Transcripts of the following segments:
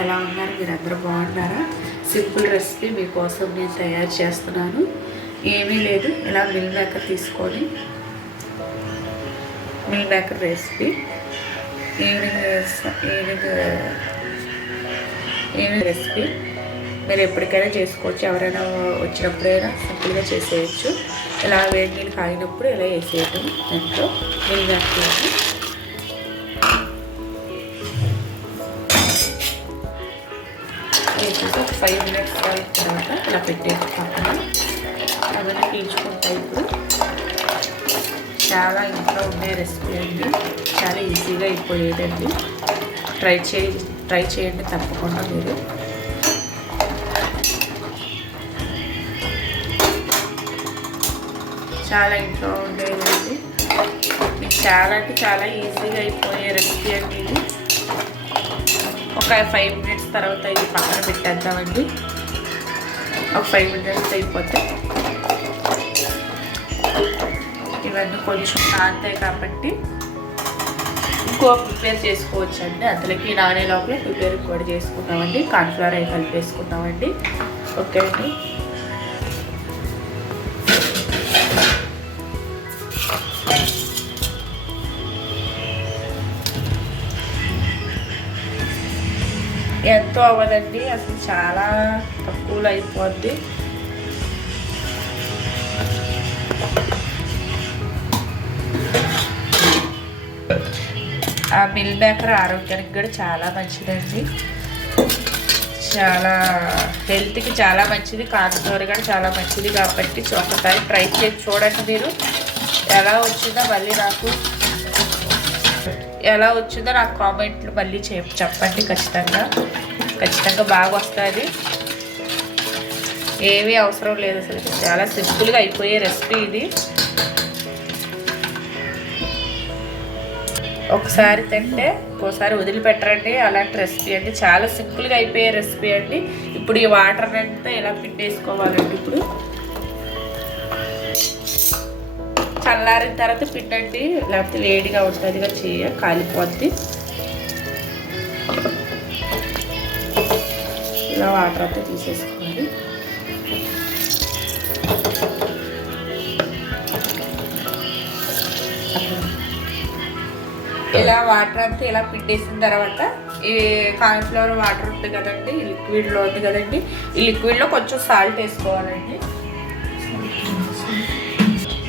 ఎలా ఉన్నారు? మీరందరూ బాగున్నారా? సింపుల్ రెసిపీ మీకోసం నేను తయారు చేస్తున్నాను. ఏమీ లేదు, ఇలా మిల్ మేకర్ తీసుకొని meal maker recipe evening recipe మీరు ఎప్పటికైనా చేసుకోవచ్చు. ఎవరైనా వచ్చినప్పుడైనా సింపుల్గా చేసేయచ్చు. ఇలా వేడి నీళ్ళు కాగినప్పుడు ఇలా వేసేయటం. దాంట్లో మిల్ మేకర్ వేసేసి ఒక 5 minutes అయిన తర్వాత ఇలా పెట్టేసి పక్కన అవన్నీ పీల్చుకుంటాయి. ఇప్పుడు చాలా ఇంట్లో ఉండే రెసిపీ అండి, చాలా ఈజీగా అయిపోయేదండి. ట్రై చేయండి తప్పకుండా మీరు. చాలా ఇంట్లో ఉండేదండి, మీకు చాలా అంటే చాలా ఈజీగా అయిపోయే రెసిపీ అండి ఇది. ఒక 5 minutes తర్వాత ఇది పక్కన పెట్టేద్దామండి. ఒక 5 minutes అయిపోతే ఇవన్నీ కొంచెం నానతాయి కాబట్టి ఇంకో ప్రిపేర్ చేసుకోవచ్చు అండి. అందులోకి నానే లోపల ప్రిపేర్ కూడా చేసుకుందామండి. కార్న్ఫ్లవర్ అవి కలిపేసుకుందామండి. ఓకే అండి. ఎంతో అవ్వదండి, అసలు చాలా తక్కువలో అయిపోద్ది. ఆ మిల్ మేకర్ ఆరోగ్యానికి కూడా చాలా మంచిదండి, చాలా హెల్త్కి చాలా మంచిది. కార్న్ఫ్లవర్ కూడా చాలా మంచిది కాబట్టి ఒకసారి ట్రై చేసి చూడండి. మీరు ఎలా వచ్చిందో మళ్ళీ నాకు కామెంట్లు మళ్ళీ చెప్పండి. ఖచ్చితంగా బాగా వస్తుంది. ఏమీ అవసరం లేదు, అసలు చాలా సింపుల్గా అయిపోయే రెసిపీ ఇది. ఒకసారి తింటే ఇంకోసారి వదిలిపెట్టరండి అలాంటి రెసిపీ అండి. చాలా సింపుల్గా అయిపోయే రెసిపీ అండి. ఇప్పుడు ఈ వాటర్ అంతా ఇలా పిండేసుకోవాలండి. ఇప్పుడు చల్లారిన తర్వాత పిండండి, లేకపోతే వేడిగా ఉంటుందిగా కాలిపోద్ది. ఇలా వాటర్ అంతా తీసేసుకోండి. ఇలా వాటర్ అంతా ఇలా పిండేసిన తర్వాత ఈ కార్న్ఫ్లవర్ వాటర్ ఉంది కదండి, ఈ లిక్విడ్లో ఉంది కదండి, ఈ లిక్విడ్లో కొంచెం సాల్ట్ వేసుకోవాలండి.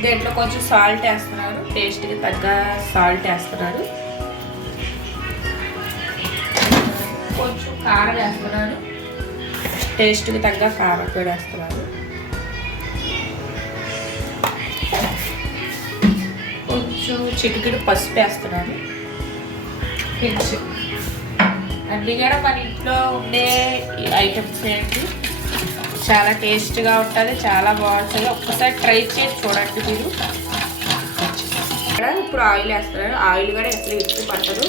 దీంట్లో కొంచెం సాల్ట్ వేస్తున్నారు, టేస్ట్కి తగ్గ సాల్ట్ వేస్తున్నారు. కొంచెం కారం వేస్తున్నారు, టేస్ట్కి తగ్గ కారం కూడా వేస్తున్నారు. కొంచెం చిటికెడు పసుపు వేస్తున్నారు. అన్నీ కూడా మన ఇంట్లో ఉండే ఐటమ్స్ ఏంటి, చాలా టేస్ట్గా ఉంటుంది, చాలా బాగుంటుంది. ఒక్కసారి ట్రై చేసి చూడండి మీరు. ఇప్పుడు ఆయిల్ వేస్తున్నారు. ఆయిల్ కూడా ఎట్లా ఎక్కువ పట్టదు,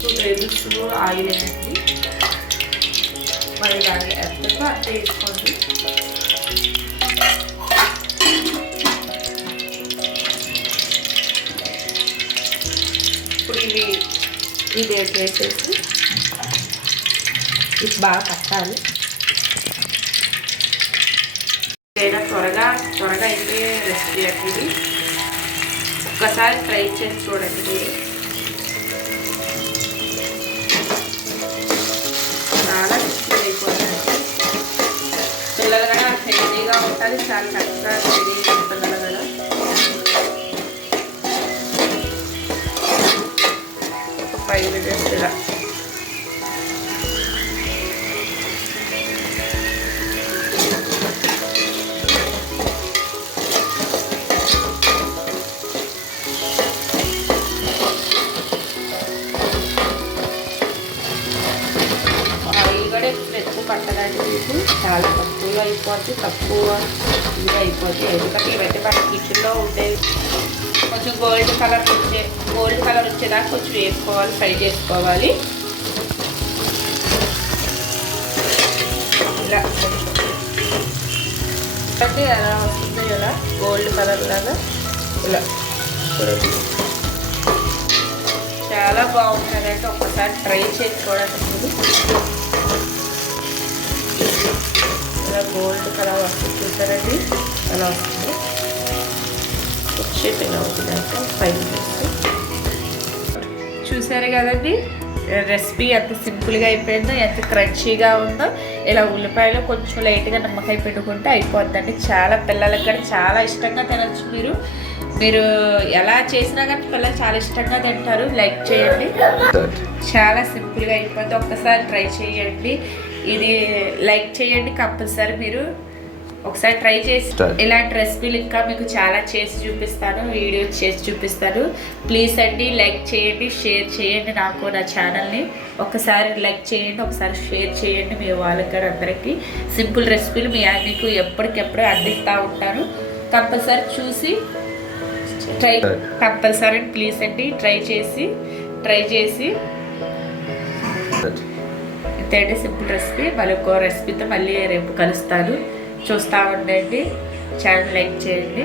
2 tablespoons ఆయిల్ వేయండి. మరి దాన్ని ఎట్లా అంత వేసుకోండి. ఇప్పుడు ఇది వేసేసి ఇది బాగా కట్టాలి. ఏదైనా త్వరగా అయిపోయే రెసిపీ అంటే ఇది. ఒక్కసారి ట్రై చేసి చూడండి మీరు. చాలా రుచిగా అయిపోతుంది. పిల్లలు కూడా హెల్తీగా ఉంటుంది, చాలా చక్కగా హెల్తీగా పిల్లలు కూడా. ఒక 5 minutes ఇలా ఎక్కువ పట్టదండి. మీకు చాలా తక్కువగా అయిపోద్ది, తక్కువ ఇదే అయిపోద్ది. ఎందుకంటే ఇవన్నీ మన కిచెన్లో ఉండేవి. కొంచెం గోల్డ్ కలర్ వచ్చేదాకా కొంచెం వేసుకోవాలి, ఫ్రై చేసుకోవాలి. ఇలా అంటే ఎలా వస్తుంది, ఇలా గోల్డ్ కలర్ లాగా ఇలా చూడండి. చాలా బాగుంటుందంటే ఒకసారి ట్రై చేసి చూడండి మీరు. ఇలా గోల్డ్ కలర్ వస్తుంది చూసారండి, అలా వస్తుంది. షేప్ ఎలా అవుతుందంటే 5 minutes. చూసారు కదండి రెసిపీ ఎంత సింపుల్గా అయిపోయిందో, ఎంత క్రంచీగా ఉందో. ఇలా ఉల్లిపాయలు కొంచెం లైట్గా నిమ్మకాయ పెట్టుకుంటే అయిపోద్దండి. చాలా పిల్లలకి కూడా చాలా ఇష్టంగా తినచ్చు. మీరు ఎలా చేసినా కానీ పిల్లలు చాలా ఇష్టంగా తింటారు. లైక్ చేయండి, చాలా సింపుల్గా అయిపోద్ది. ఒక్కసారి ట్రై చేయండి, ఇది లైక్ చేయండి కంపల్సరీ. మీరు ఒకసారి ట్రై చేసి ఇలాంటి రెసిపీలు ఇంకా మీకు చాలా చేసి చూపిస్తాను, వీడియో చేసి చూపిస్తాను. ప్లీజ్ అండి లైక్ చేయండి, షేర్ చేయండి. నాకు నా ఛానల్ని ఒకసారి లైక్ చేయండి, ఒకసారి షేర్ చేయండి. మీ వాళ్ళకి అందరికీ సింపుల్ రెసిపీలు మీకు ఎప్పటికెప్పుడు అందిస్తూ ఉంటాను. కంపల్సరీ చూసి ట్రై కంపల్సరీ ప్లీజ్ అండి ట్రై చేసి ఇంతేంటి సింపుల్ రెసిపీ. మళ్ళీ ఇంకో రెసిపీతో మళ్ళీ రేపు కలుస్తాను. చూస్తూ ఉండండి, ఛానల్ లైక్ చేయండి.